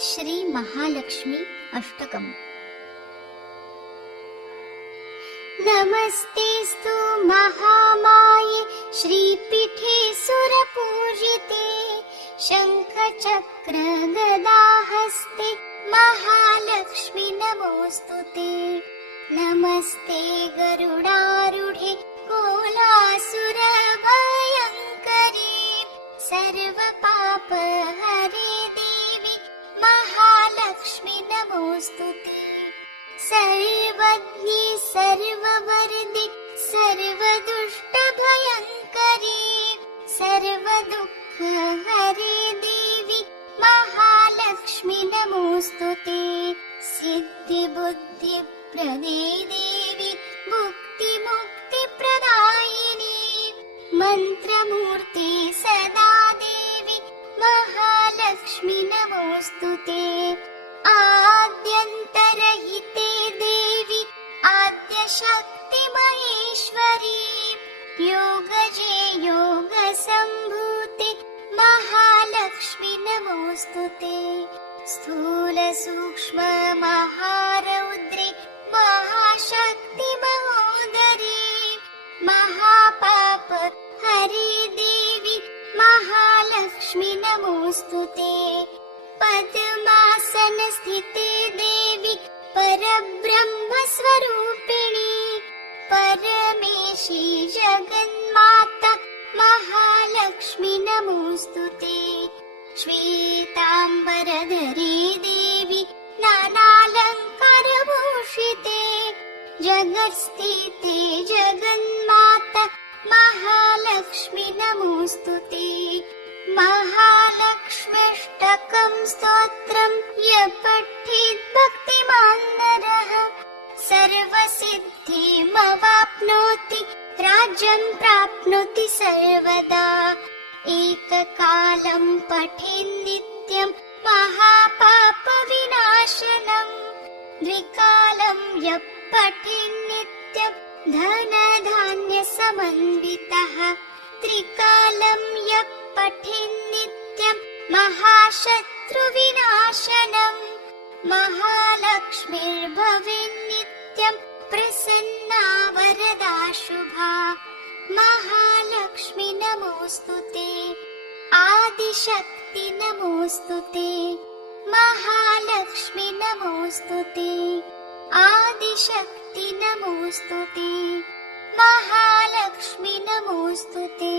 श्री महालक्ष्मी अष्टकम्। नमस्तेस्तु महामाये श्रीपीठे सुरपूजिते, शङ्खचक्र गदाहस्ते महालक्ष्मी नमोस्तुते। नमस्ते गरुडारूढे कोलासुरभयङ्करी, सर्वपापहरे देवी महालक्ष्मी नमोस्तुते। सर्वज्ञे सर्ववरदे सर्वदुष्टभयङ्करी, सर्वदुःखहरे देवी महालक्ष्मी नमोस्तुते। सिद्धिबुद्धिप्रदे देवी मुक्तिमुक्तिप्रदायिनी, मन्त्रमूर्ते सदा देवी महालक्ष्मी नमोस्तुते। आद्यन्तरहिते देवी आद्यशक्ति महेश्वरी, योगजे योगसम्भूते महालक्ष्मी नमोस्तुते। स्थूल सूक्ष्म महारौद्रे महाशक्ति महोदरी, महापाप हरे देवी महालक्ष्मी नमोस्तुते। पद्मासन स्थिते देवी परब्रह्म स्वरूपिणी, परमेशी जगन्माता महालक्ष्मी नमोस्तुते। श्वेताम्बरधरे देवी नानालङ्कारभूषिते, जगत्स्थिते जगन्माता महालक्ष्मी नमोस्तुते। महालक्ष्म्यष्टकं स्तोत्रं यः पठेत् भक्तिमान् नरः, सर्वसिद्धिमवाप्नोति राज्यं प्राप्नोति सर्वदा। एककालं पठेन् नित्यं महापापविनाशनम्, द्विकालं यः पठेन् नित्यं धनधान्यसमन्वितः, त्रिकालं यः पठेन् नित्यं महाशत्रुविनाशनम्, महालक्ष्मीर्भवेन् नित्यं प्रसन्ना वरदा शुभा। महालक्ष्मी नमोस्तुते। आदिशक्ति नमोस्तुते। महालक्ष्मी नमोस्तुते। आदिशक्ति नमोस्तुते। महालक्ष्मी नमोस्तुते।